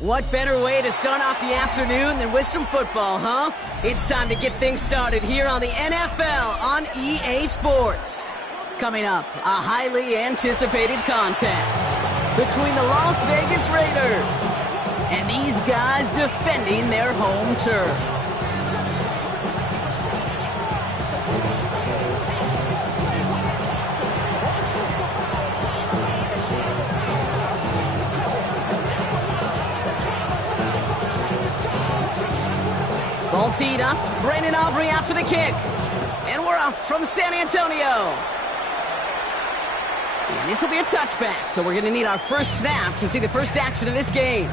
What better way to start off the afternoon than with some football, huh? It's time to get things started here on the NFL on EA Sports. Coming up, a highly anticipated contest between the Las Vegas Raiders and these guys defending their home turf. Ball teed up. Brandon Aubrey out for the kick. And we're off from San Antonio. And this will be a touchback, so we're going to need our first snap to see the first action of this game.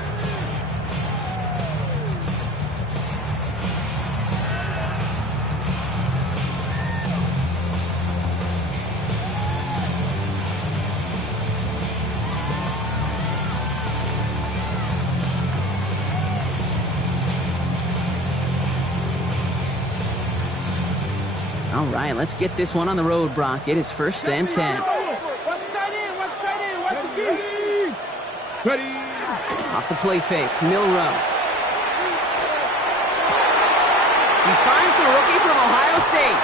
All right, let's get this one on the road, Brock. It is 1st and 10. Ready. Off the play fake, Milrow. He finds the rookie from Ohio State.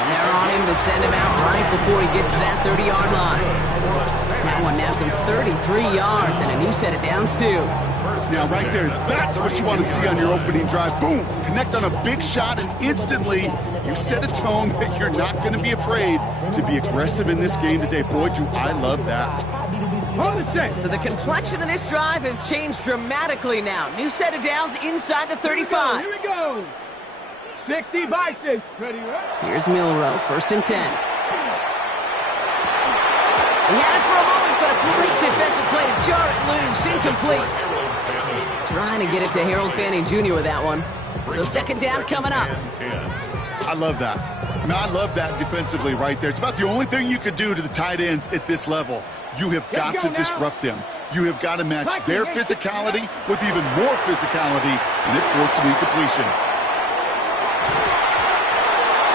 And they're on him to send him out right before he gets to that 30-yard line. That one nabs him 33 yards and a new set of downs, too. Now, right there, that's what you want to see on your opening drive. Boom! Connect on a big shot, and instantly you set a tone that you're not going to be afraid to be aggressive in this game today. Boy, do I love that. So the complexion of this drive has changed dramatically now. New set of downs inside the 35. Here we go. 60 by 6. Ready, right? Here's Milrow, 1st and 10. He had it for a moment, but a great defensive play to jar it loose. Incomplete. Trying to get it to Harold Fanning Jr. with that one. So 2nd down coming up. I love that. I mean, I love that defensively right there. It's about the only thing you could do to the tight ends at this level. You have got to disrupt them. You have got to match their physicality with even more physicality, and it forced an incompletion.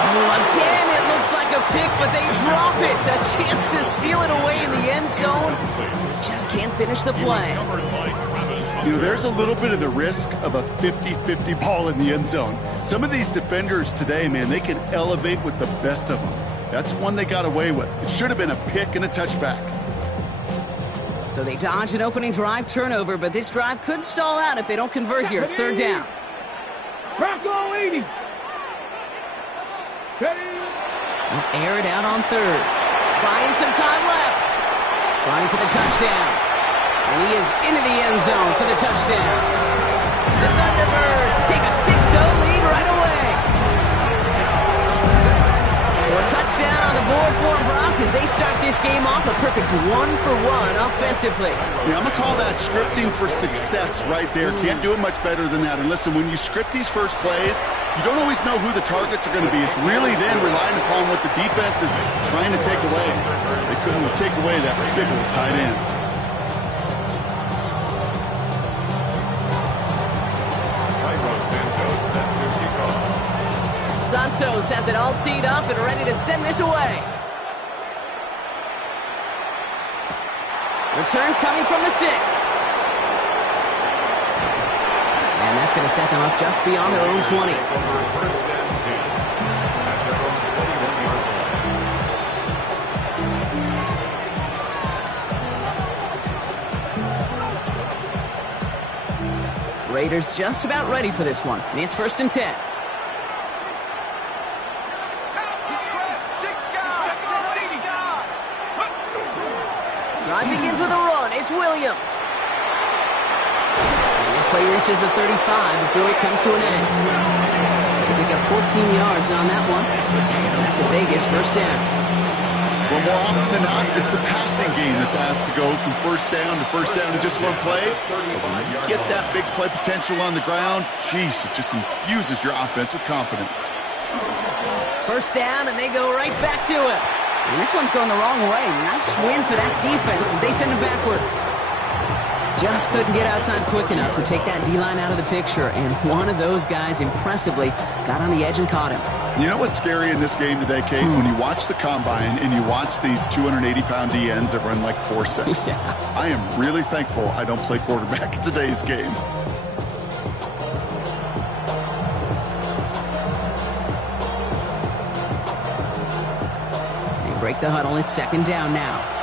Oh, again, it looks like a pick, but they drop it. A chance to steal it away in the end zone. They just can't finish the play. You know, there's a little bit of the risk of a 50-50 ball in the end zone. Some of these defenders today, man, they can elevate with the best of them. That's one they got away with. It should have been a pick and a touchback. So they dodge an opening drive turnover, but this drive could stall out if they don't convert here. It's 3rd down. Bronco 80. Ready. Air it out on 3rd. Buying some time left. Trying for the touchdown. And he is into the end zone for the touchdown. The Thunderbirds take a 6-0 lead right away. So a touchdown on the board for Brock as they start this game off a perfect 1-for-1 offensively. Yeah, I'm going to call that scripting for success right there. Can't do it much better than that. And listen, when you script these first plays, you don't always know who the targets are going to be. It's really then relying upon what the defense is trying to take away. They couldn't take away that big old tight end. Santos has it all teed up and ready to send this away. Return coming from the 6. And that's going to set them up just beyond their own 20. Raiders just about ready for this one. It's 1st and 10. Drive begins with a run. It's Williams. And this play reaches the 35 before it comes to an end. They pick up 14 yards on that one. And that's a Vegas 1st down. Well, more often than not, it's the passing game that's asked to go from first down in just one play. But when you get that big play potential on the ground, geez, it just infuses your offense with confidence. First down, and they go right back to it. And this one's going the wrong way. Nice win for that defense as they send it backwards. Just couldn't get outside quick enough to take that D-line out of the picture, and one of those guys impressively got on the edge and caught him. You know what's scary in this game today, Kate? When you watch the combine and you watch these 280-pound DNs that run like 4.6. Yeah. I am really thankful I don't play quarterback in today's game. They break the huddle. It's second down now.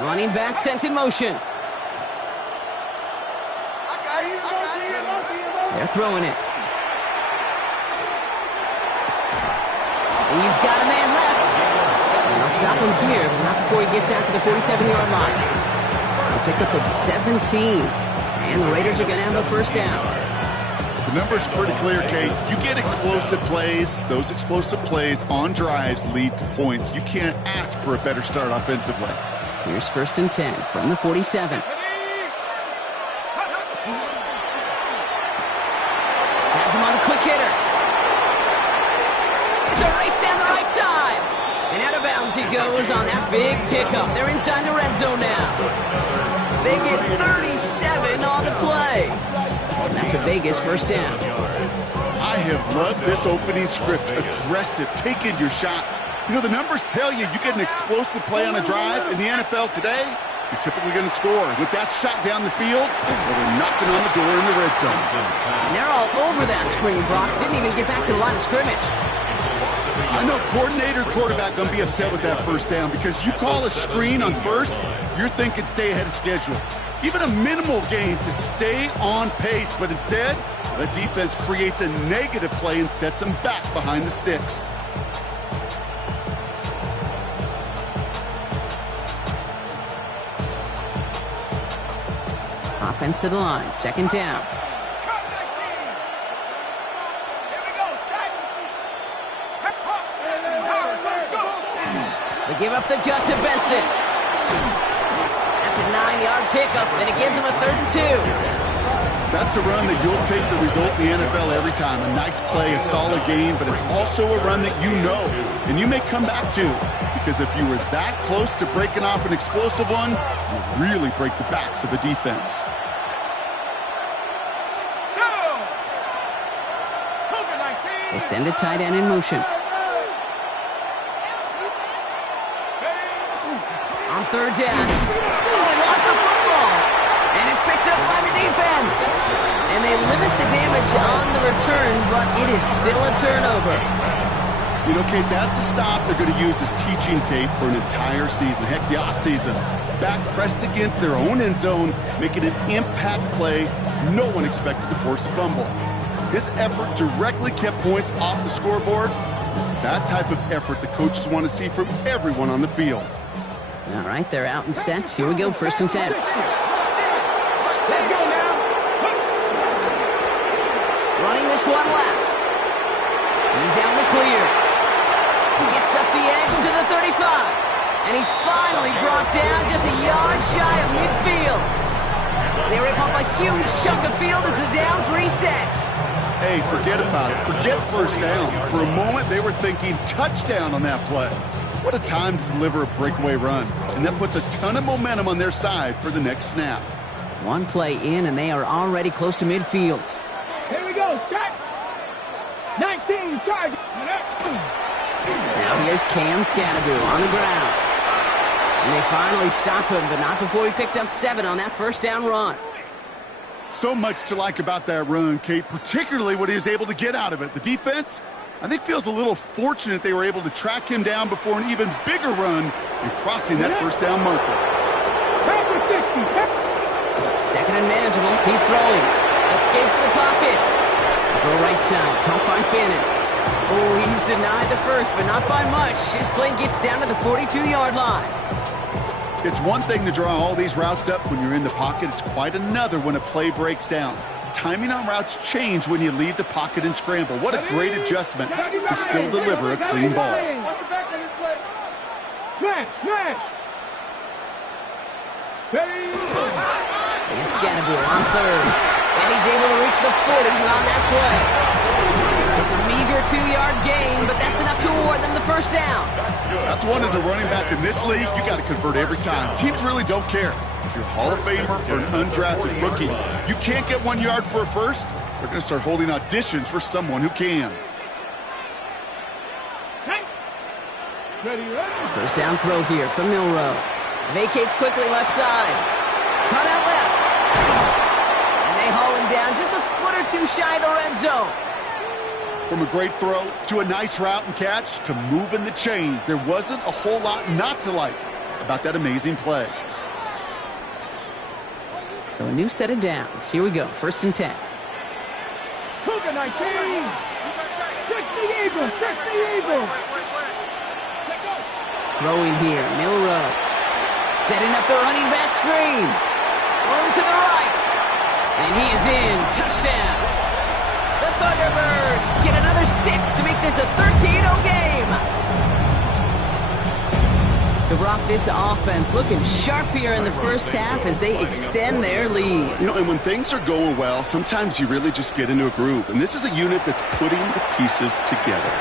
Running back sent in motion. They're throwing it. He's got a man left. And they'll stop him here, but not before he gets out to the 47-yard line. A pickup of 17. And the Raiders are going to have a first down. The numbers are pretty clear, Kate. You get explosive plays. Those explosive plays on drives lead to points. You can't ask for a better start offensively. Here's first and 10 from the 47. Has him on the quick hitter. It's a race down the right side. And out of bounds he goes on that big pickup. They're inside the red zone now. They get 37 on the play. And that's a Vegas first down. I have loved this opening script. Aggressive, taking your shots. You know, the numbers tell you get an explosive play on a drive in the NFL today, you're typically going to score. With that shot down the field, they're knocking on the door in the red zone. And they're all over that screen, Brock. Didn't even get back to the line of scrimmage. I know coordinator and quarterback going to be upset with that first down because you call a screen on first, you're thinking stay ahead of schedule. Even a minimal gain to stay on pace, but instead, the defense creates a negative play and sets them back behind the sticks. Offense to the line, second down. They give up the gut to Benson. That's a 9-yard pickup, and it gives him a 3rd and 2. That's a run that you'll take the result in the NFL every time. A nice play, a solid game, but it's also a run that you know, and you may come back to. Because if you were that close to breaking off an explosive one, you really break the backs of a defense. They send a tight end in motion. On third down. Oh, he lost the football. And it's picked up by the defense. And they limit the damage on the return, but it is still a turnover. You know, Kate, that's a stop they're going to use as teaching tape for an entire season. Heck, the offseason. Back pressed against their own end zone, making an impact play. No one expected to force a fumble. His effort directly kept points off the scoreboard. It's that type of effort the coaches want to see from everyone on the field. All right, they're out and set. Here we go, first and 10. Running this one left. He's out in the clear. He gets up the edge to the 35. And he's finally brought down just a yard shy of midfield. They rip off a huge chunk of field as the downs reset. Hey, forget about it. Forget first down. For a moment, they were thinking touchdown on that play. What a time to deliver a breakaway run. And that puts a ton of momentum on their side for the next snap. One play in, and they are already close to midfield. Here we go, shot. 19, charge. Now here's Cam Scadaboo on the ground. And they finally stop him, but not before he picked up 7 on that first down run. So much to like about that run, Kate, particularly what he was able to get out of it. The defense, I think, feels a little fortunate they were able to track him down before an even bigger run and crossing that first down marker. Second and manageable. He's throwing. Escapes the pocket. Throw right side. Caught by Fannin. Oh, he's denied the first, but not by much. His play gets down to the 42-yard line. It's one thing to draw all these routes up when you're in the pocket. It's quite another when a play breaks down. Timing on routes change when you leave the pocket and scramble. What a great adjustment to still deliver a clean ball. It's Scannaboo on third. And he's able to reach the 40 on that play. It's a meager 2-yard gain, but that's enough to award them the first down. That's one as a running back in this league, you got to convert every time. Teams really don't care. If you're a Hall of Famer or an undrafted rookie, you can't get 1 yard for a first, they're going to start holding auditions for someone who can. First down throw here from Milroe. Vacates quickly left side. Cut out left. And they haul him down just a foot or two shy of the red zone. From a great throw to a nice route and catch to moving the chains, there wasn't a whole lot not to like about that amazing play. So a new set of downs. Here we go. First and 10. Cougar 19. 60 Eagles. 60 Eagles. Throwing here. Milroe. Setting up the running back screen. Room to the right. And he is in. Touchdown. The Thunderbirds get another 6 to make this a 13-0 game. So, Brock, this offense looking sharp here in the first half as they extend their lead. You know, and when things are going well, sometimes you really just get into a groove. And this is a unit that's putting the pieces together.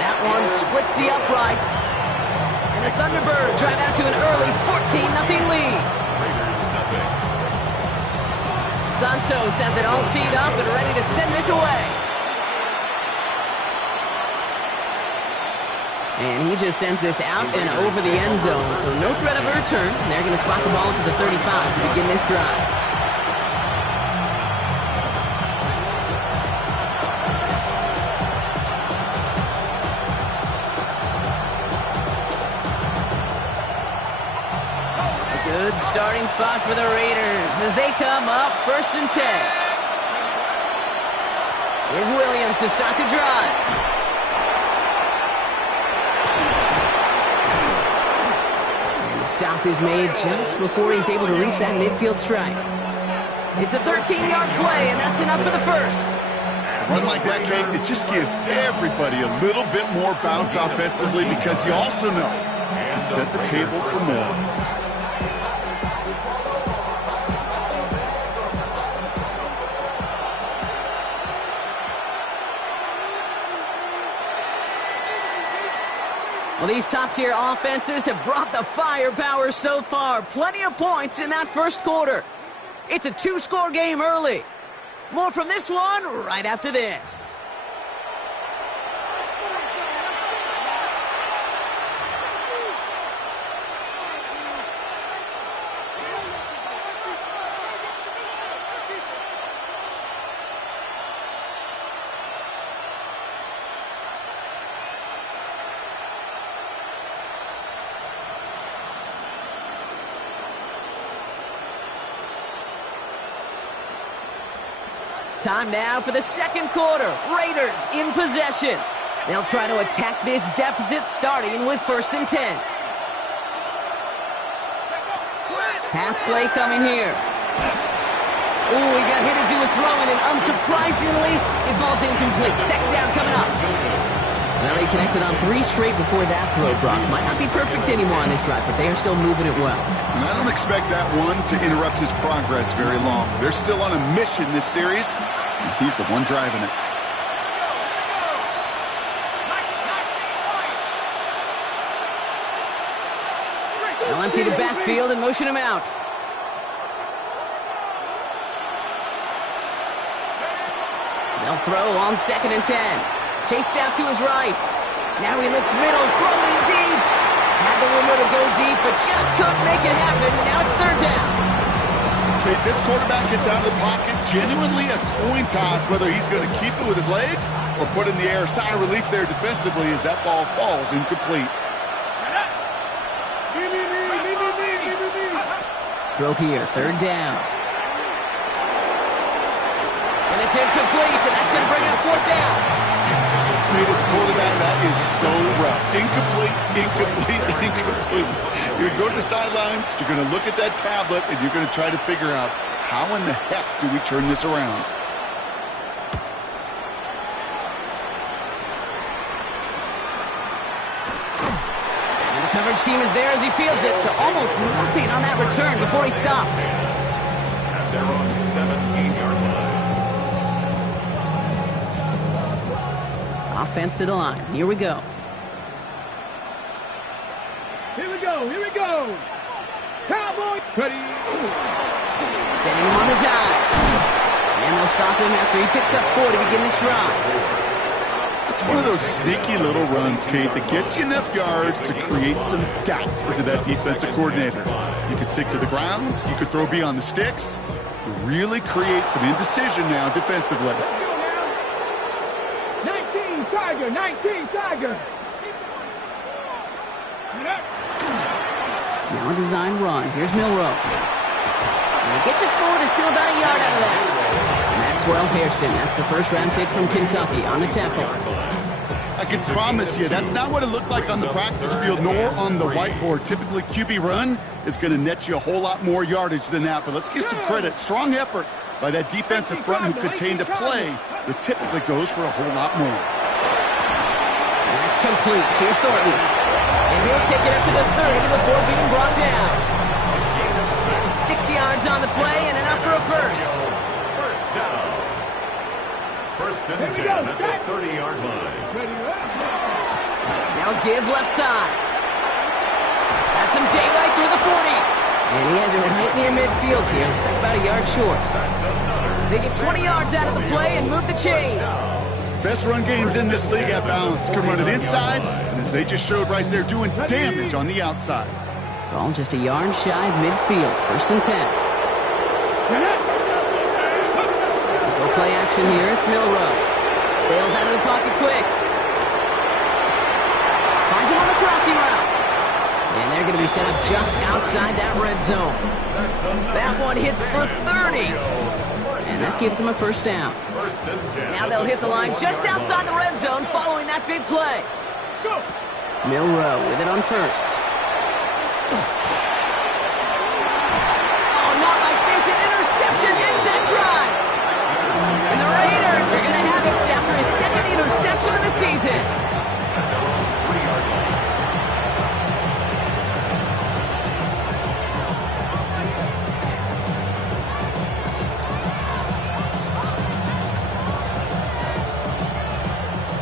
That one splits the uprights. And the Thunderbirds drive out to an early 14-0 lead. Santos has it all teed up and ready to send this away. And he just sends this out and over the end zone. So no threat of a return. They're going to spot the ball to the 35 to begin this drive. Good starting spot for the Raiders as they come up first and 10. Here's Williams to start the drive. And the stop is made just before he's able to reach that midfield strike. It's a 13-yard play, and that's enough for the first. A run like that, Kate, it just gives everybody a little bit more bounce offensively because you also know you can set the table for more. Well, these top-tier offenses have brought the firepower so far. Plenty of points in that first quarter. It's a 2-score game early. More from this one right after this. Time now for the second quarter. Raiders in possession. They'll try to attack this deficit starting with first and 10. Pass play coming here. Ooh, he got hit as he was throwing, and unsurprisingly, it falls incomplete. Second down coming up. Well, he connected on 3 straight before that throw, Brock. Might not be perfect anymore on this drive, but they are still moving it well. And I don't expect that one to interrupt his progress very long. They're still on a mission this series, and he's the one driving it. They'll empty the backfield and motion him out. They'll throw on second and 10. Chased out to his right. Now he looks middle, throwing deep. Had the window to go deep, but just couldn't make it happen. Now it's third down. Okay, this quarterback gets out of the pocket. Genuinely a coin toss whether he's going to keep it with his legs or put it in the air. Sigh of relief there defensively as that ball falls incomplete. Throw here, third down. And it's incomplete, and that's going to bring up fourth down. Greatest quarterback, that is so rough. Incomplete, incomplete, incomplete. You're going to go to the sidelines, you're going to look at that tablet, and you're going to try to figure out how in the heck do we turn this around. And the coverage team is there as he fields it, so almost nothing on that return before he stopped. At their own 17-yard line. Offense to the line. Here we go. Here we go. Here we go. Cowboy. Ready. Sending him on the dive. And they'll stop him after he picks up 4 to begin this drive. It's one of those sneaky little runs, Kate, that gets you enough yards to create some doubt into that defensive coordinator. You could stick to the ground. You could throw beyond the sticks. You really create some indecision now defensively. 19 Tiger. 19 Tiger. Now a design run. Here's Milrow. And he gets it forward to still about a yard out of that. Maxwell Hairston. That's the first-round pick from Kentucky on the tackle. I can promise you, that's not what it looked like on the practice field nor on the whiteboard. Typically, QB run is going to net you a whole lot more yardage than that. But let's give some credit. Strong effort by that defensive front who contained a play that typically goes for a whole lot more. That's complete. Here's Thornton. And he'll take it up to the 30 before being brought down. 6 yards on the play and enough for a first. First down. First and 10 at the 30-yard line. Now give left side. Has some daylight through the 40. And he has it right near midfield here. Looks like about a yard short. They get 20 yards out of the play and move the chains. Best run games in this league at balance. Can run it inside, and as they just showed right there, doing damage on the outside. Ball just a yard shy of midfield. First and 10. Go play action here. It's Milrow. Bails out of the pocket quick. Finds him on the crossing route. And they're going to be set up just outside that red zone. That one hits for 30. And that gives them a first down. Now they'll hit the line just outside the red zone following that big play. Milrow with it on first. Oh, not like this. An interception ends that drive. And the Raiders are going to have it after his second interception of the season.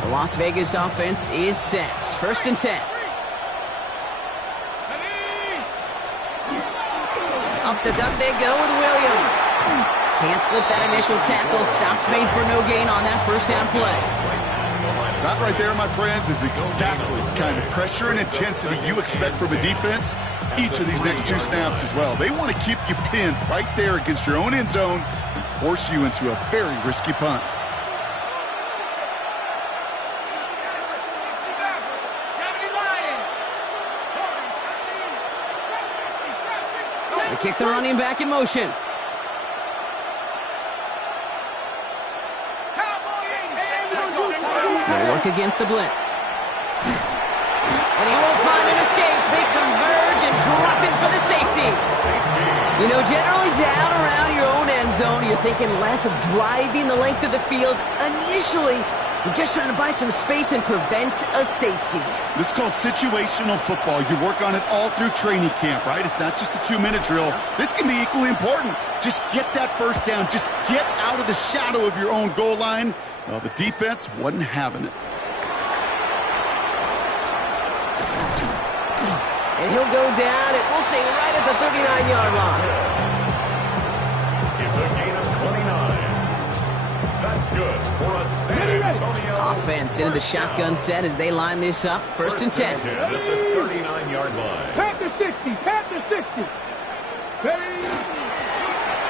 The Las Vegas offense is set. First and 10. Up the duck they go with Williams. Can't slip that initial tackle. Stops made for no gain on that first down play. That right there, my friends, is exactly the kind of pressure and intensity you expect from a defense each of these next 2 snaps as well. They want to keep you pinned right there against your own end zone and force you into a very risky punt. They kick the running back in motion. They'll work against the blitz. And he won't find an escape. They converge and drop it for the safety. You know, generally down around your own end zone, you're thinking less of driving the length of the field. Initially, you're just trying to buy some space and prevent a safety. This is called situational football. You work on it all through training camp, right? It's not just a 2-minute drill. This can be equally important. Just get that first down. Just get out of the shadow of your own goal line. Well, the defense wasn't having it. And he'll go down, and we'll say right at the 39-yard line. It's a gain of 29. That's good for a San Antonio. Offense into the shotgun set as they line this up. First and 10. At the 39-yard line. Panther 60. Panther 60.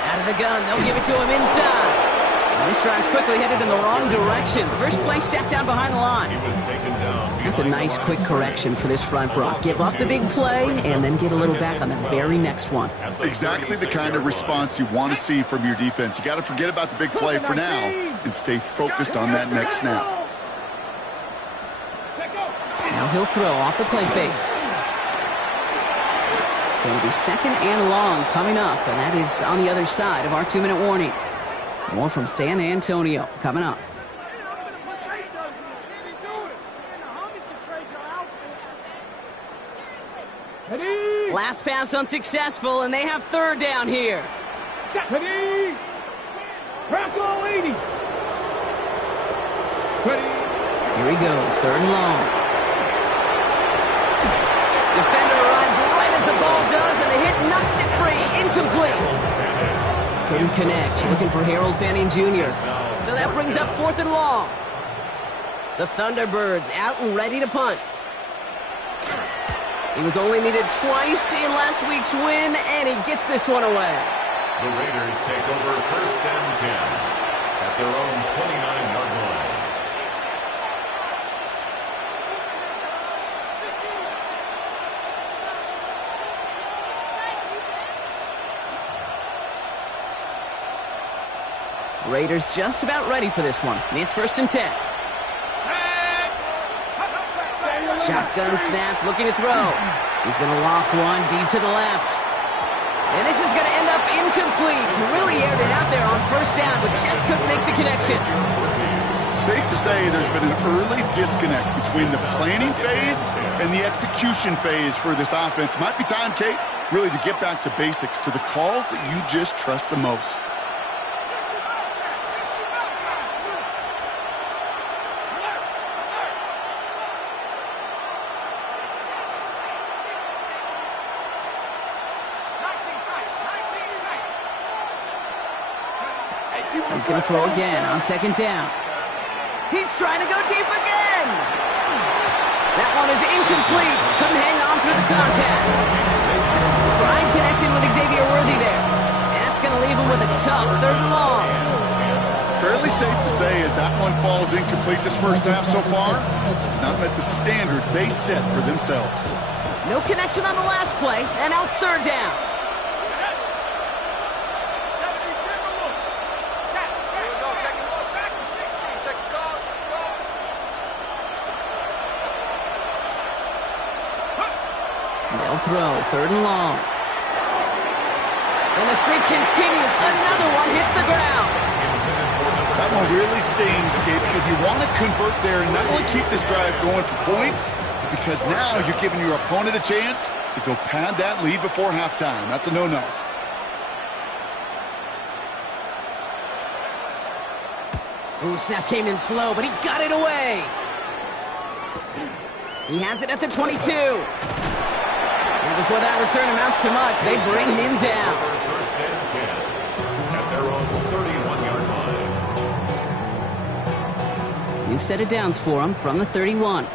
Out of the gun, they'll give it to him inside. And this drive's quickly headed in the wrong direction. First play set down behind the line. He was taken down. That's a nice quick correction for this front, Brock. Give up the big play and then get a little back on the very next one. Exactly the kind of response you want to see from your defense. You got to forget about the big play for now and stay focused on that next snap. Now he'll throw off the play fake. So it'll be 2nd and long coming up, and that is on the other side of our 2-minute warning. More from San Antonio coming up. Last pass unsuccessful, and they have 3rd down here. Ready. Crackle 80. Ready. Here he goes, 3rd and long. Defender arrives right as the ball does, and the hit knocks it free. Incomplete. Couldn't connect. Looking for Harold Fanning Jr. So that brings up 4th and long. The Thunderbirds out and ready to punt. He was only needed twice in last week's win, and he gets this one away. The Raiders take over 1st and 10 at their own 29-yard line. Raiders just about ready for this one. It's 1st and 10. Shotgun snap, looking to throw. He's going to loft one deep to the left. And this is going to end up incomplete. Really aired it out there on 1st down, but just couldn't make the connection. Safe to say there's been an early disconnect between the planning phase and the execution phase for this offense. Might be time, Kate, really to get back to basics, to the calls that you just trust the most. He's going to throw again on 2nd down. He's trying to go deep again. That one is incomplete. Couldn't hang on through the contact. Trying connecting with Xavier Worthy there. And that's going to leave him with a tough 3rd and long. Fairly safe to say as that one falls incomplete this first half so far, it's not met the standard they set for themselves. No connection on the last play, and now it's 3rd down. They'll throw, 3rd and long. And the streak continues. Another one hits the ground. That one really stings, Kate, because you want to convert there and not only keep this drive going for points, but because now you're giving your opponent a chance to go pad that lead before halftime. That's a no-no. Ooh, snap came in slow, but he got it away. He has it at the 22. And before that return amounts to much, they bring him down. 1st and 10 at their own 31-yard line. New set of downs for him from the 31. Here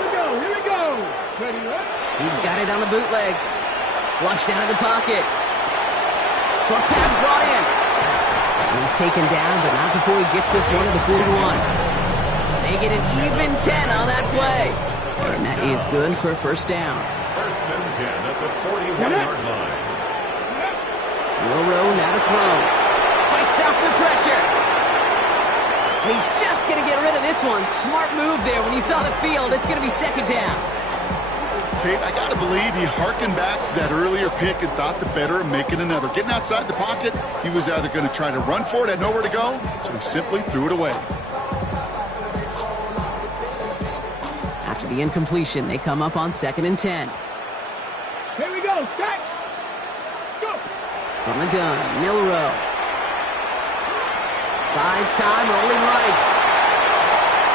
we go. Ready, He's got it on the bootleg. Flushed out of the pocket. Short pass brought in. He's taken down, but not before he gets this one to the 41. They get an even 10 on that play. And that is good for a 1st down. 1st and 10 at the 41-yard line. Milroe now to throw. Fights off the pressure. And he's just going to get rid of this one. Smart move there. When you saw the field, it's going to be 2nd down. Kate, I got to believe he harkened back to that earlier pick and thought the better of making another. Getting outside the pocket, he was either going to try to run for it, had nowhere to go, so he simply threw it away. After the incompletion, they come up on 2nd and 10. Here we go. Set. Go. From the gun, Milroe. Buys time, rolling right.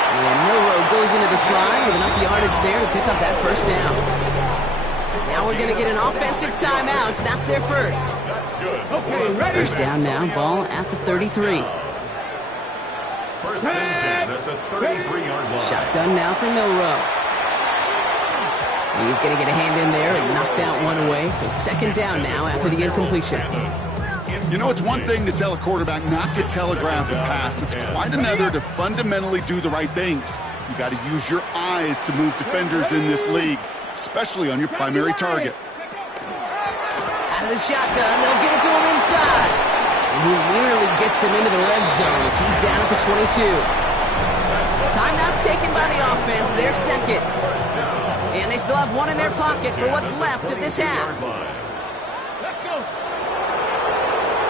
And Milroe goes into the slide with enough yardage there to pick up that 1st down. Now we're going to get an offensive timeout. That's their first. Okay, ready. 1st down now, ball at the 33. 1st and 10 at the 33-yard line. Shotgun now for Milroe. He's going to get a hand in there and knock that one away. So 2nd down now after the incompletion. You know, it's one thing to tell a quarterback not to telegraph a pass. It's quite another to fundamentally do the right things. You got to use your eyes to move defenders in this league, especially on your primary target. Out of the shotgun, they'll give it to him inside. And he nearly gets them into the red zone as he's down at the 22. Timeout taken by the offense, their second. And they still have one in their pocket for what's left of this half. Let's go.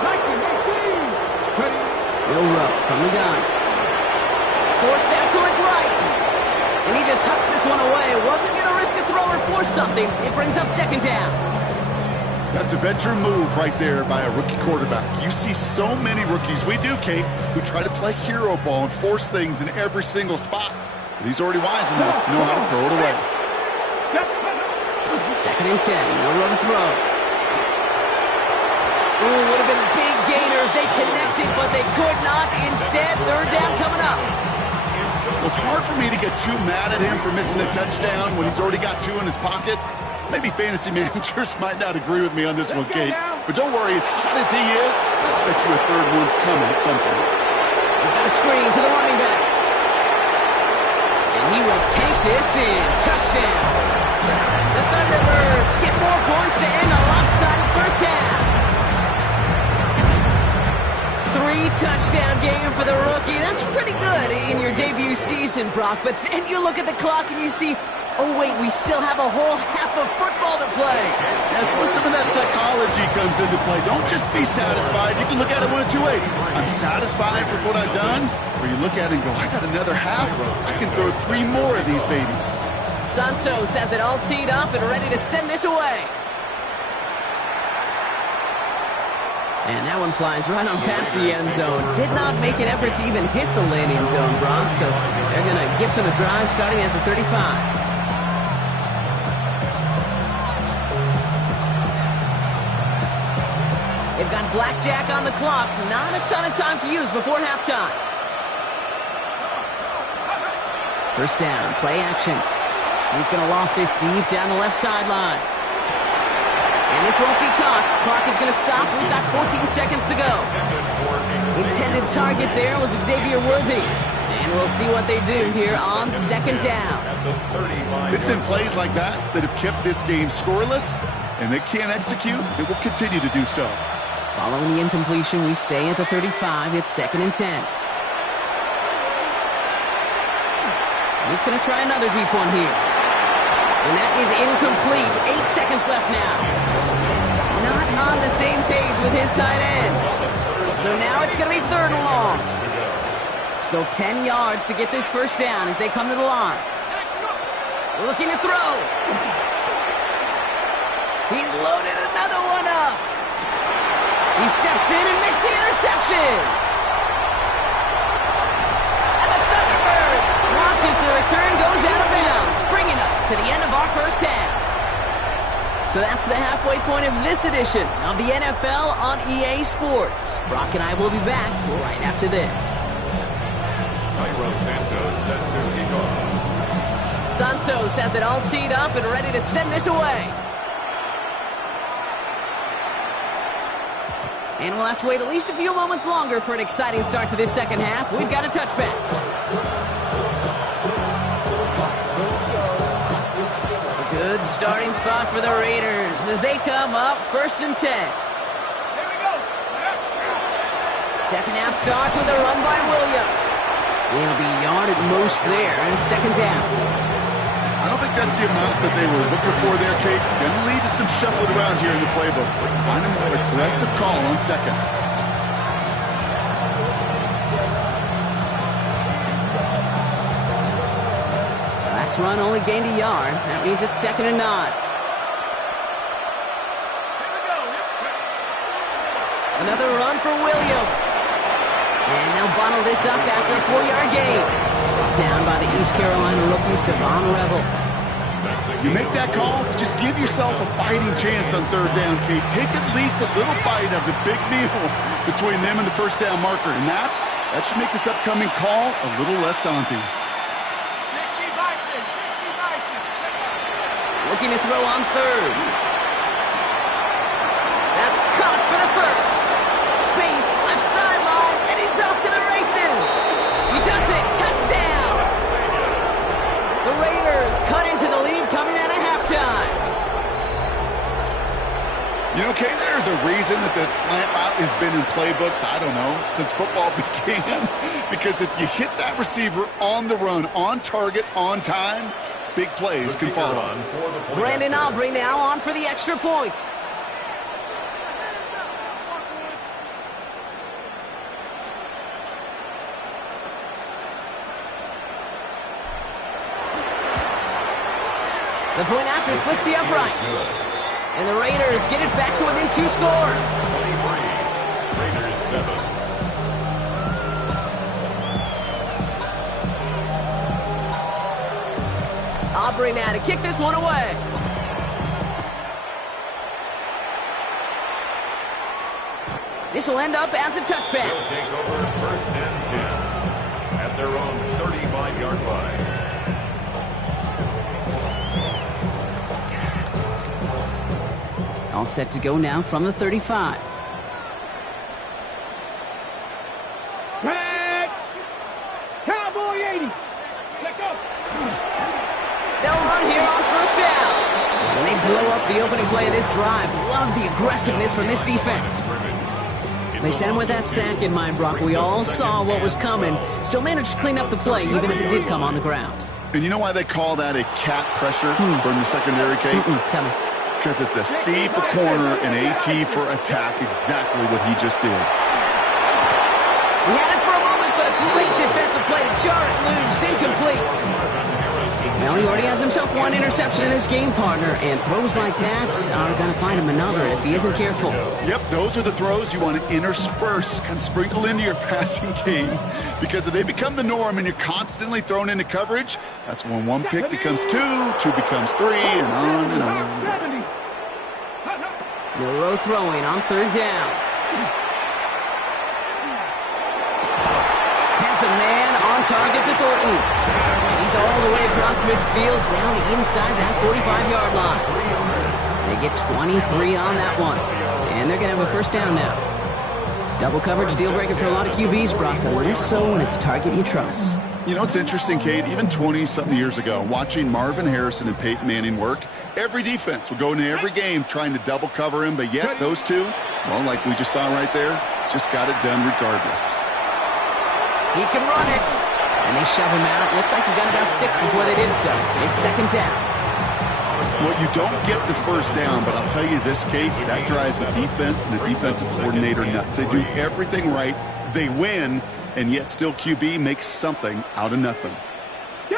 19, 18. Will Rowe from the gun. Forced out to his right. And he just hucks this one away. Wasn't going to risk a throw or force something. It brings up second down. That's a veteran move right there by a rookie quarterback. You see so many rookies, we do, Kate, who try to play hero ball and force things in every single spot. But he's already wise enough to know how to throw it away. Second and 10. No room to throw. Ooh, would have been a big gainer if they connected, but they could not. Instead, third down coming up. Well, it's hard for me to get too mad at him for missing a touchdown when he's already got two in his pocket. Maybe fantasy managers might not agree with me on this one, Kate. But don't worry, as hot as he is, I bet you a third one's coming at some point. We've got a screen to the running back. And he will take this in. Touchdown. The Thunderbirds get more points to end a lopsided first half. 3-touchdown game for the rookie. That's pretty good in your debut season, Brock. But then you look at the clock and you see, oh, wait, we still have a whole half of football to play. Yes, when some of that psychology comes into play, don't just be satisfied. You can look at it one of two ways. I'm satisfied with what I've done, or you look at it and go, I got another half. I can throw 3 more of these babies. Santos has it all teed up and ready to send this away. And that one flies right on past the end zone. Did not make an effort to even hit the landing zone, Brock. So they're going to gift him a drive starting at the 35. They've got blackjack on the clock. Not a ton of time to use before halftime. First down, play action. He's going to loft this deep down the left sideline. And this won't be caught. Clock is going to stop. We've got 14 seconds to go. Intended target there was Xavier Worthy. And we'll see what they do here on second down. It's been plays like that that have kept this game scoreless, and they can't execute. It will continue to do so. Following the incompletion, we stay at the 35. It's second and 10. He's going to try another deep one here. And that is incomplete. 8 seconds left now. Not on the same page with his tight end. So now it's going to be third and long. Still 10 yards to get this first down as they come to the line. Looking to throw. He's loaded another one up. He steps in and makes the interception. And the Thunderbirds watch as the return goes out of bounds, bringing us to the end of our first half. So that's the halfway point of this edition of the NFL on EA Sports. Brock and I will be back right after this. Santos has it all teed up and ready to send this away. And we'll have to wait at least a few moments longer for an exciting start to this second half. We've got a touchback. A good starting spot for the Raiders as they come up first and 10. Second half starts with a run by Williams. They'll be a yard at most there, and it's second down. I don't think that's the amount that they were looking for there, Kate. Going to lead to some shuffling around here in the playbook. Find a more aggressive call on second. Last run only gained a yard. That means it's second and 9. Another run for Williams. And they'll bottle this up after a 4-yard gain. Down by the East Carolina rookie, Savon Revel. You make that call to just give yourself a fighting chance on third down, Kate. Take at least a little bite of the big meal between them and the first down marker. And that should make this upcoming call a little less daunting. 60 Bison, 60 Bison. Looking to throw on third. That's caught for the first. Space, left sideline, and he's off to the races. He does it. Touchdown. The Raiders cut into the lead coming out of halftime. You know, Kay, there's a reason that slant route has been in playbooks, I don't know, since football began. Because if you hit that receiver on the run, on target, on time, big plays can follow. Brandon Aubrey now on for the extra point. The point after splits the uprights. And the Raiders get it back to within 2 scores. 23, Raiders 7. Aubrey now to kick this one away. This will end up as a touchback. They'll take over 1st and 10 at their own 35-yard line. All set to go now from the 35. Tag! Cowboy 80! Let go! They'll run here on 1st down. And they blow up the opening play of this drive. Love the aggressiveness from this defense. They sent him with that sack in mind, Brock. We all saw what was coming. Still managed to clean up the play, even if it did come on the ground. And you know why they call that a cat pressure from the secondary, Kate? Tell me. Because it's a C for corner and a T for attack, exactly what he just did. He had it for a moment, but a great defensive play to jar it loose, incomplete. Well, he already has himself one interception in this game, partner, and throws like that are going to find him another if he isn't careful. Yep, those are the throws you want to intersperse, kind of sprinkle into your passing game, because if they become the norm and you're constantly thrown into coverage, that's when 1 pick becomes 2, 2 becomes 3, and on and on. Milroe throwing on 3rd down. Has a man on target to Thornton. He's all the way across midfield, down inside that 45-yard line. They get 23 on that one. And they're going to have a 1st down now. Double coverage deal breaker for a lot of QBs, Brock, but less so when it's a target you trust. You know, it's interesting, Kate, even 20-something years ago, watching Marvin Harrison and Peyton Manning work, every defense would go into every game trying to double cover him, but yet those two, well, like we just saw right there, just got it done regardless. He can run it. And they shove him out. Looks like he got about 6 before they did so. It's 2nd down. Well, you don't get the 1st down, but I'll tell you this, Kate, that drives the defense and the defensive coordinator nuts. They do everything right. They win, and yet still QB makes something out of nothing. Go!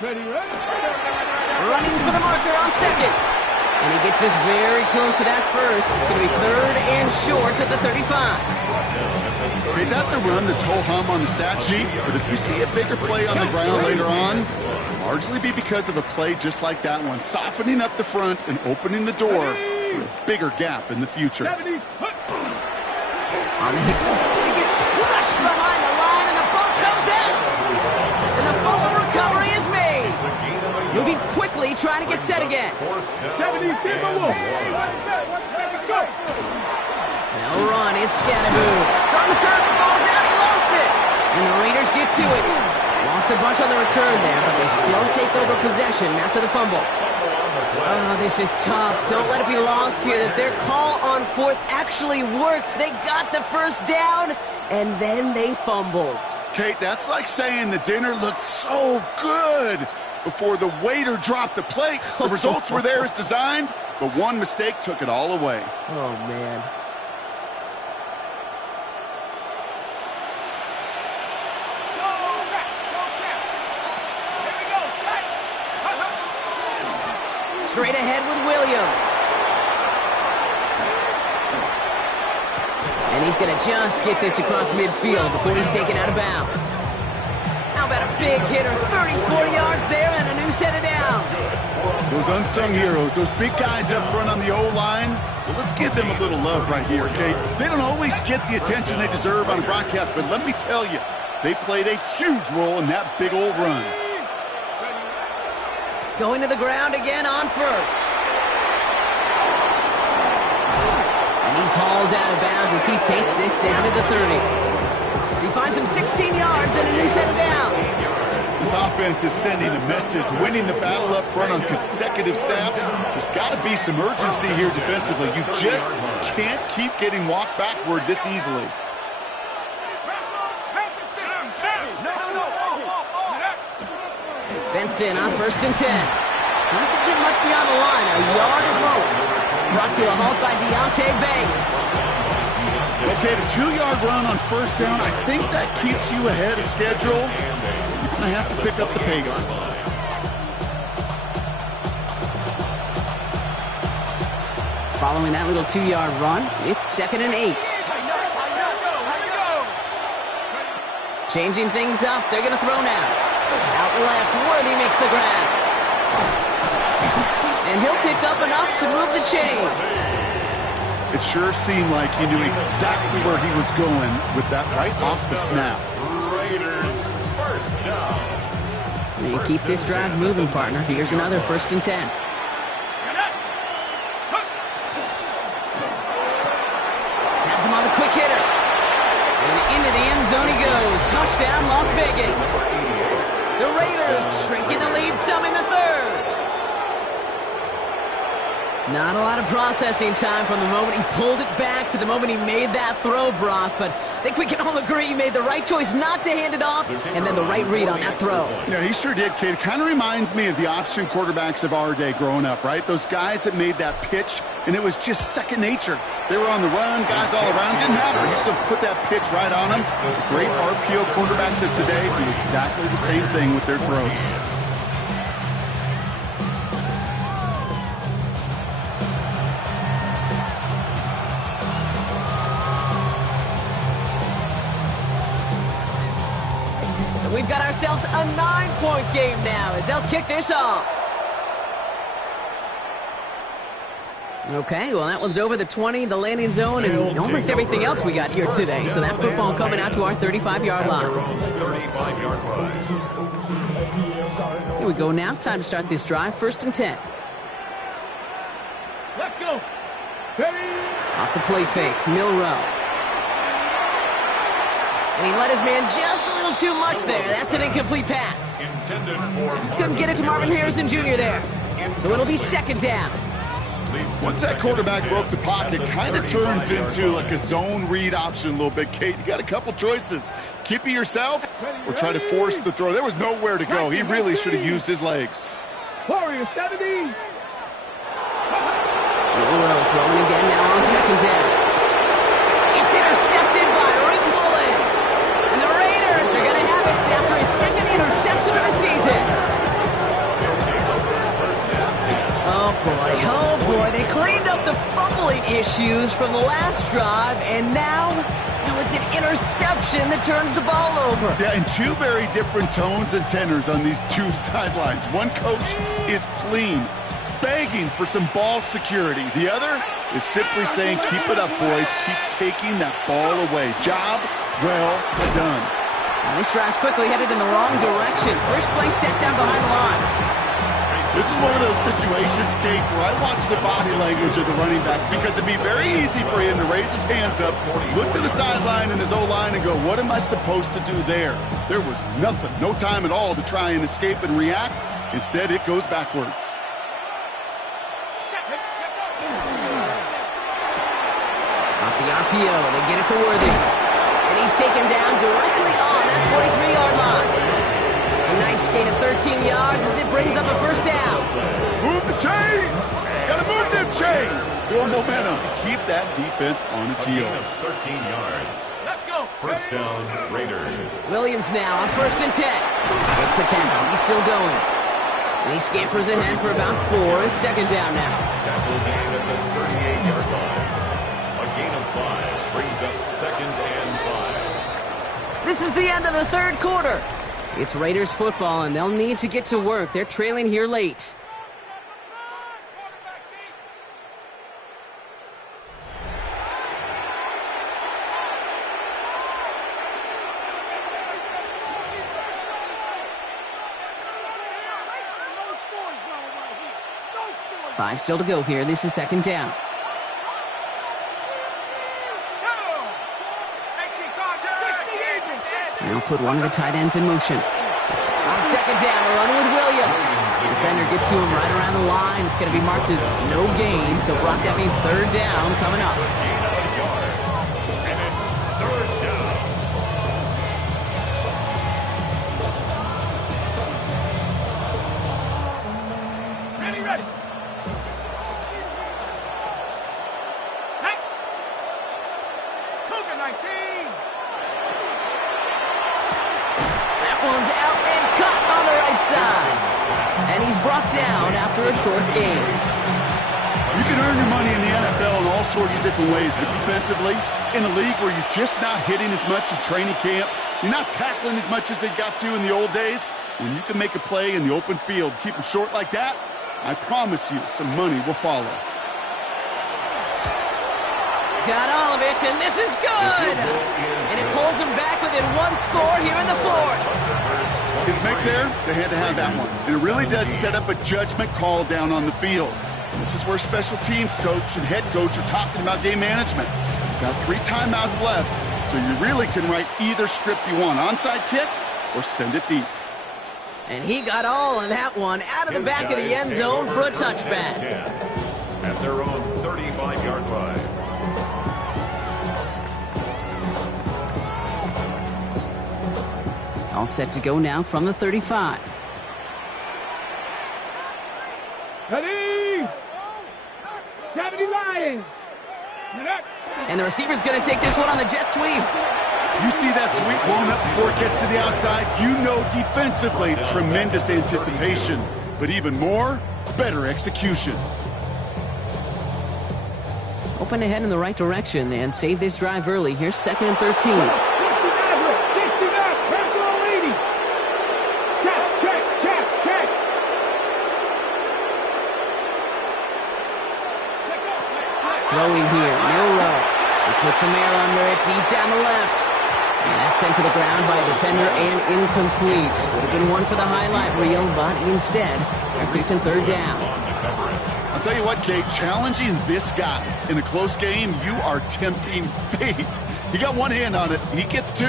Ready, ready. Running for the marker on 2nd. And he gets this very close to that 1st. It's going to be 3rd and short at the 35. Okay, that's a run that's ho-hum on the stat sheet, but if you see a bigger play on the ground later on, it'll largely be because of a play just like that one, softening up the front and opening the door for a bigger gap in the future. On the hit, he gets crushed behind the line, and the ball comes out. And the fumble recovery is made. Moving quickly, trying to get set again. 70, Timberwolves. No run, it's Scannaboo. From the turf, the ball's out, he lost it. And the Raiders get to it. Lost a bunch on the return there, but they still take over possession after the fumble. Oh, this is tough. Don't let it be lost here that their call on 4th actually worked. They got the 1st down, and then they fumbled. Kate, that's like saying the dinner looked so good before the waiter dropped the plate. The results were there as designed, but one mistake took it all away. Oh, man. Straight ahead with Williams. And he's going to just get this across midfield before he's taken out of bounds. How about a big hitter, 30, 40 yards there and a new set of downs. Those unsung heroes, those big guys up front on the O-line, well, let's give them a little love right here, okay? They don't always get the attention they deserve on a broadcast, but let me tell you, they played a huge role in that big old run. Going to the ground again on 1st. And he's hauled out of bounds as he takes this down to the 30. He finds him 16 yards and a new set of downs. This This offense is sending a message, winning the battle up front on consecutive snaps. There's got to be some urgency here defensively. You just can't keep getting walked backward this easily. Benson on 1st and 10. Doesn't get much beyond the line, a yard at most. Brought to a halt by Deontay Banks. Okay, the 2-yard run on 1st down, I think that keeps you ahead of schedule. You're going to have to pick up the pace. Following that little 2-yard run, it's 2nd and 8. Changing things up, they're going to throw now. Out left, Worthy makes the grab. And he'll pick up enough to move the chains. It sure seemed like he knew exactly where he was going with that right off the snap. Raiders, 1st down. They keep this drive moving, partner. Here's another 1st and 10. Has him on the quick hitter. And into the end zone he goes. Touchdown, Las Vegas. The Raiders shrinking the lead some in the 3rd. Not a lot of processing time from the moment he pulled it back to the moment he made that throw, Brock. But I think we can all agree he made the right choice not to hand it off and then the right read on that throw. Yeah, he sure did, kid. Kind of reminds me of the option quarterbacks of our day growing up, right? Those guys that made that pitch, and it was just second nature. They were on the run, guys all around. Didn't matter. He's going to put that pitch right on them. Great RPO quarterbacks of today do exactly the same thing with their throws. We've got ourselves a 9-point game now as they'll kick this off. Okay, well, that one's over the 20, the landing zone, and almost everything else we got here today. So that football coming out to our 35-yard line. Here we go now. Time to start this drive. 1st and 10. Let's go. Ready? Off the play fake, Milrow. And he let his man just a little too much there. That's an incomplete pass. Just couldn't get it to Marvin Harrison Jr. there. So it'll be 2nd down. Once that quarterback broke the pocket, kind of turns into like a zone read option a little bit, Kate. You got a couple choices. Keep it yourself or try to force the throw. There was nowhere to go. He really should have used his legs. Warrior 70. Milrow throwing again now on 2nd down. It's intercepted by Rick Bullen. And the Raiders are going to have it after his 2nd interception of the season. Oh boy, they cleaned up the fumbling issues from the last drive, and now it's an interception that turns the ball over. Yeah, and two very different tones and tenors on these two sidelines. One coach is pleading, begging for some ball security. The other is simply saying, keep it up, boys. Keep taking that ball away. Job well done. Now this drive's quickly headed in the wrong direction. First play set down behind the line. This is one of those situations, Kate, where I watch the body language of the running back because it'd be very easy for him to raise his hands up, look to the sideline and his O-line and go, what am I supposed to do there? There was nothing, no time at all to try and escape and react. Instead, it goes backwards. Off the RPO, they get it to Worthy. And he's taken down directly on that 43-yard line. A nice gain of 13 yards as it brings up a 1st down. Move the chains! Gotta move them chains! Build momentum. Keep that defense on its heels. 13 yards. Let's go. 1st down, Raiders. Williams now on 1st and 10. Takes a tackle. He's still going. And he scampers ahead for about 4. It's 2nd down now. Tackle gain at the 38-yard line. A gain of 5 brings up 2nd and 5. This is the end of the 3rd quarter. It's Raiders football, and they'll need to get to work. They're trailing here late. Five still to go here. This is 2nd down. Now put one of the tight ends in motion. On second down, a run with Williams. Defender gets to him right around the line. It's going to be marked as no gain. So, Brock, that means third down coming up. And it's third down. Ready. Set. Cougar 19. That one's out and cut on the right side. And he's brought down after a short game. You can earn your money in the NFL in all sorts of different ways, but defensively, in a league where you're just not hitting as much in training camp, you're not tackling as much as they got to in the old days, when you can make a play in the open field, keep them short like that, I promise you some money will follow. Got all of it, and this is good! And it pulls him back within one score here in the fourth. His make there, they had to have that one. And it really does set up a judgment call down on the field. This is where special teams coach and head coach are talking about game management. Got 3 timeouts left, so you really can write either script you want. Onside kick or send it deep. And he got all of that one out of the back of the end zone for a touchback. At their own 35-yard line. All set to go now from the 35. Ready. 70 Lions. And the receiver's going to take this one on the jet sweep. You see that sweep blown up before it gets to the outside, you know defensively, tremendous anticipation. But even more, better execution. Open ahead in the right direction and save this drive early. Here's 2nd and 13. Throwing here, Milrow. He puts some air under it, deep down the left. And that's sent to the ground by a defender and incomplete. Would have been one for the highlight reel, but instead, it's in third down. I'll tell you what, Kate, challenging this guy in a close game, you are tempting fate. He got one hand on it. He gets 2.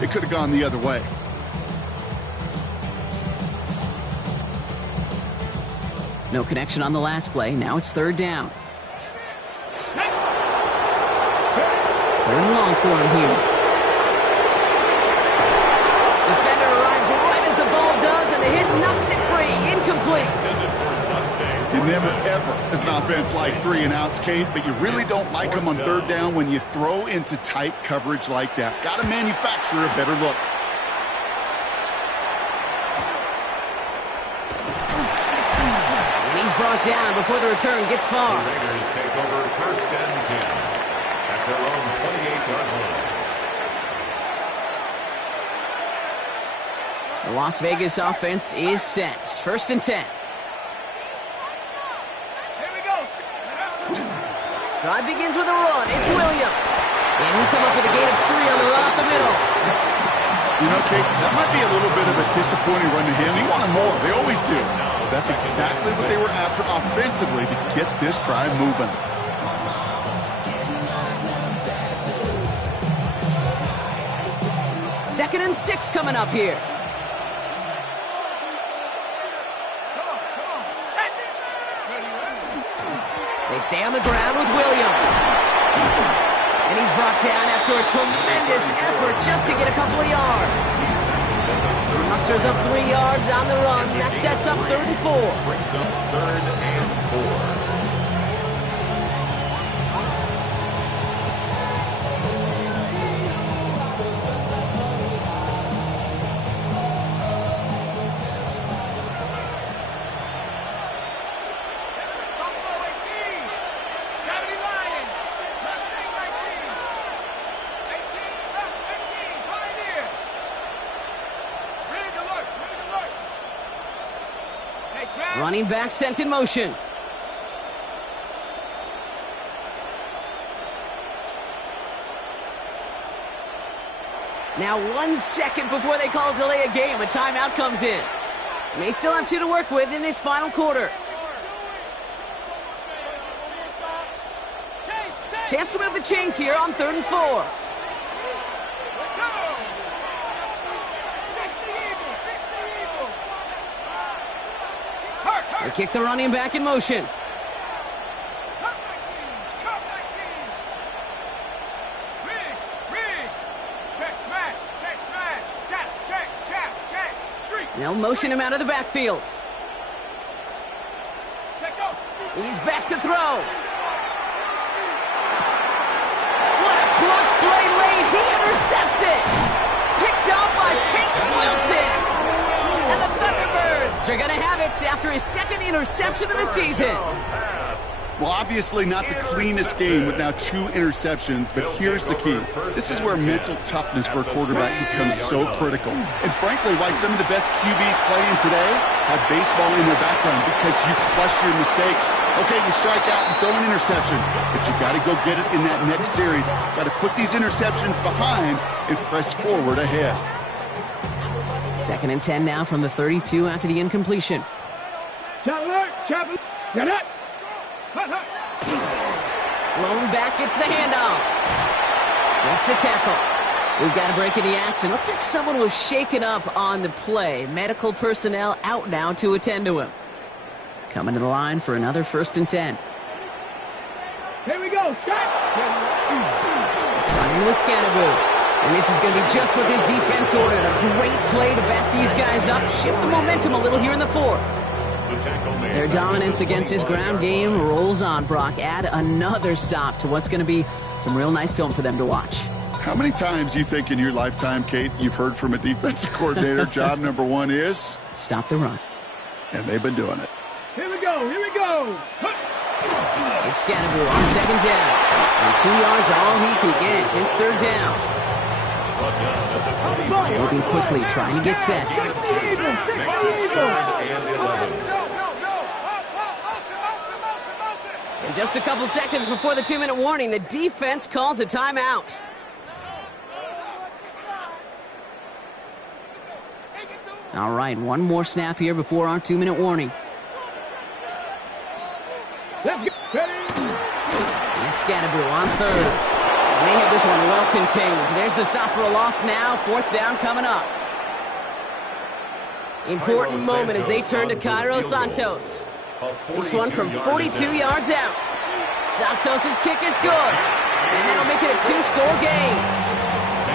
It could have gone the other way. No connection on the last play. Now it's third down. Third and long for him here. Defender arrives right as the ball does, and the hit knocks it free. Incomplete. You never, ever, as an offense, like 3 and outs, Kate, but you really don't like them on third down when you throw into tight coverage like that. Got to manufacture a better look. And he's brought down before the return gets far. The Raiders take over 1st and 10 at their own 28-yard line. The Las Vegas offense is set. 1st and 10. Drive begins with a run. It's Williams. And he'll come up with a gain of 3 on the run up the middle. You know, Kate, that might be a little bit of a disappointing run to him. He wanted more. They always do. That's exactly what they were after offensively to get this drive moving. Second and 6 coming up here. They stay on the ground with Williams. And he's brought down after a tremendous effort just to get a couple of yards. He musters up 3 yards on the run. That sets up 3rd and 4. Brings up 3rd and 4. Running back sent in motion. Now 1 second before they call delay a game, a timeout comes in. May still have 2 to work with in this final quarter. Chance to move the chains here on 3rd and 4. kick the running back in motion. They'll motion him out of the backfield. He's back to throw. What a clutch play late. He intercepts it. Picked up by Peyton Wilson. And the Thunderbirds are going to have it after his second interception of the season. Well, obviously not the cleanest game with now 2 interceptions, but here's the key. This is where mental toughness for a quarterback becomes so critical. And frankly, why some of the best QBs playing today have baseball in their background, because you flush your mistakes. Okay, you strike out and throw an interception, but you got to go get it in that next series. Got to put these interceptions behind and press forward ahead. 2nd and 10 now from the 32 after the incompletion. Chapel, get it. Lone back gets the handoff. Makes the tackle. We've got a break in the action. Looks like someone was shaken up on the play. Medical personnel out now to attend to him. Coming to the line for another 1st and 10. Here we go. Running with Scannaboo. And this is going to be just what this defense ordered. A great play to back these guys up. Shift the momentum a little here in the 4th. Their dominance against his ground game rolls on, Brock. Add another stop to what's going to be some real nice film for them to watch. How many times do you think in your lifetime, Kate, you've heard from a defensive coordinator, job number 1 is? Stop the run. And they've been doing it. Here we go. It's Scannaboo on 2nd down. And 2 yards all he can get. It's 3rd down. Moving quickly, trying to get set. And just a couple seconds before the 2-minute warning, the defense calls a timeout. All right, one more snap here before our 2-minute warning. Let's get ready. And Scannaboo on 3rd. And they have this one well contained. There's the stop for a loss now. 4th down coming up. Important moment as they turn to Cairo Santos. This one from 42 yards out. Santos' kick is good. And that'll make it a 2-score game.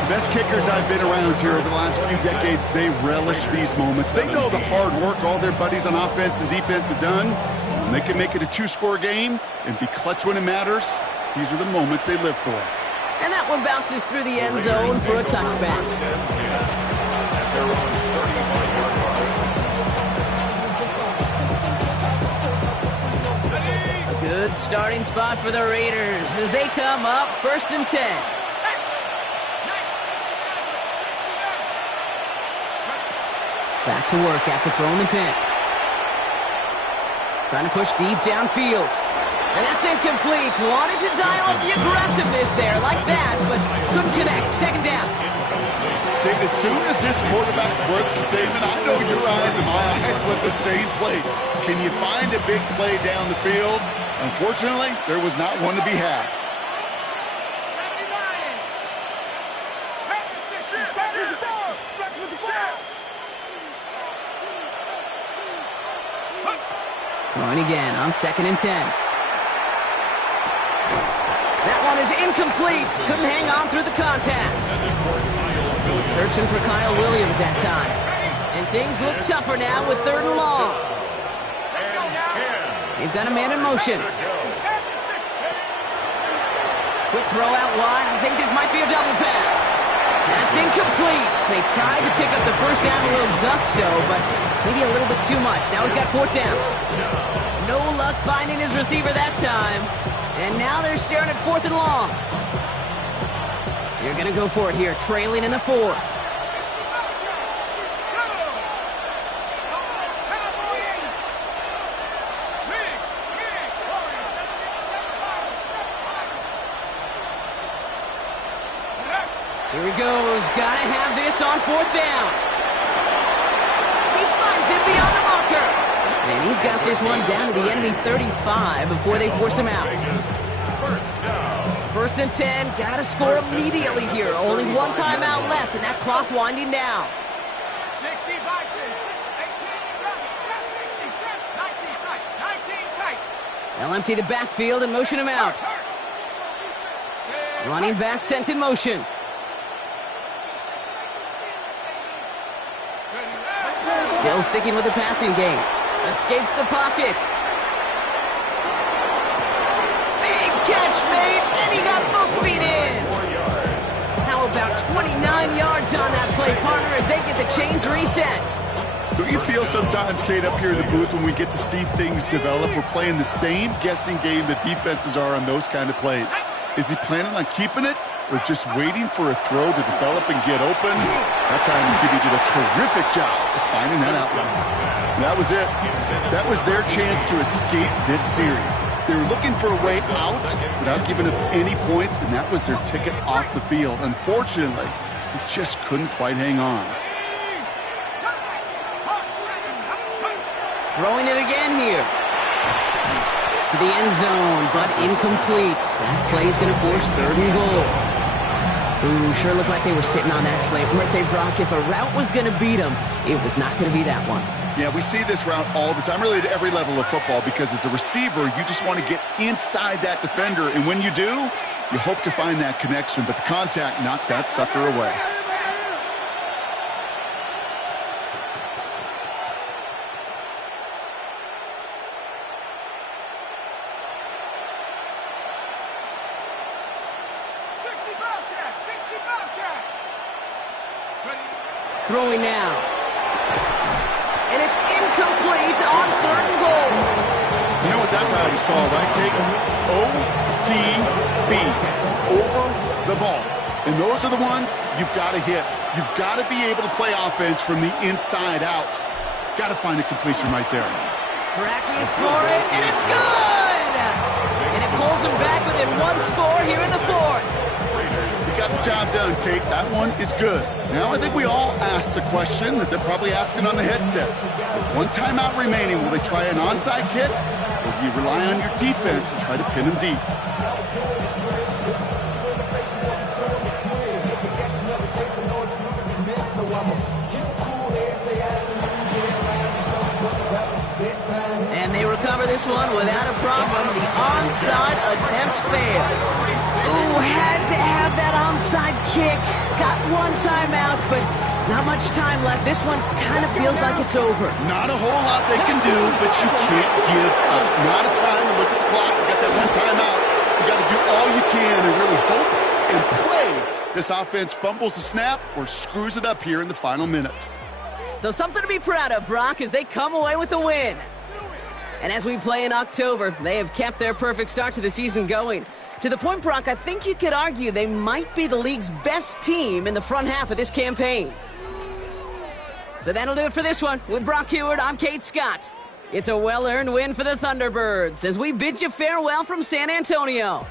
The best kickers I've been around here over the last few decades, they relish these moments. They know the hard work all their buddies on offense and defense have done. And they can make it a 2-score game and be clutch when it matters. These are the moments they live for. And that one bounces through the end zone for a touchback. A good starting spot for the Raiders as they come up 1st and 10. Back to work after throwing the pick. Trying to push deep downfield. And that's incomplete. Wanted to dial up the aggressiveness there like that, but couldn't connect. 2nd down. Kate, as soon as this quarterback broke containment, I know your eyes and my eyes went the same place. Can you find a big play down the field? Unfortunately, there was not one to be had. Throwing again on 2nd and 10. That one is incomplete. Couldn't hang on through the contact. He's searching for Kyle Williams that time. And things look tougher now with 3rd and long. They've got a man in motion. Quick throw out wide. I think this might be a double pass. That's incomplete. They tried to pick up the 1st down a little gusto, but maybe a little bit too much. Now we've got 4th down. No luck finding his receiver that time. And now they're staring at 4th and long. They're going to go for it here, trailing in the 4th. Here he goes. Got to have this on 4th down. He finds it beyond the marker. And he's got this one down to the enemy 35 before they force him out. 1st and 10, got to score immediately here. Only one timeout left, and that clock winding down. 60 vices, 18 run, 60, 19 They'll empty the backfield and motion him out. Running back sent in motion. Still sticking with the passing game. Escapes the pocket. Big catch made, and he got both feet in. How about 29 yards on that play, partner, as they get the chains reset? Don't you feel sometimes, Kate, up here in the booth when we get to see things develop? We're playing the same guessing game the defenses are on those kind of plays. Is he planning on keeping it or just waiting for a throw to develop and get open? That time the QB did a terrific job of finding that outlet. That was it. That was their chance to escape this series. They were looking for a way out without giving up any points, and that was their ticket off the field. Unfortunately, they just couldn't quite hang on. Throwing it again here. To the end zone, but incomplete. That play's going to force 3rd and goal. Ooh, sure looked like they were sitting on that slate, weren't they, Brock? If a route was going to beat them, it was not going to be that one. Yeah, we see this route all the time, really at every level of football, because as a receiver, you just want to get inside that defender, and when you do, you hope to find that connection, but the contact knocked that sucker away. Throwing now. And it's incomplete on 3rd and goal. You know what that route is called, right, Kate? OTB. Over the ball. And those are the ones you've got to hit. You've got to be able to play offense from the inside out. Got to find a completion right there. Tracking for it, and it's good! And it pulls them back within 1 score here in the 4th. Got the job done, Kate. That one is good. Now I think we all ask the question that they're probably asking on the headsets. With 1 timeout remaining, will they try an onside kick, or do you rely on your defense and try to pin them deep? And they recover this one without a problem. The onside attempt fails. Ooh, had to have that onside kick. Got 1 timeout, but not much time left. This one kind of feels like it's over. Not a whole lot they can do, but you can't give up. Not a time to look at the clock. You got that 1 timeout. You got to do all you can and really hope and pray this offense fumbles the snap or screws it up here in the final minutes. So something to be proud of, Brock, as they come away with a win. And as we play in October, they have kept their perfect start to the season going. To the point, Brock, I think you could argue they might be the league's best team in the front half of this campaign. So that'll do it for this one. With Brock Heward, I'm Kate Scott. It's a well-earned win for the Thunderbirds as we bid you farewell from San Antonio.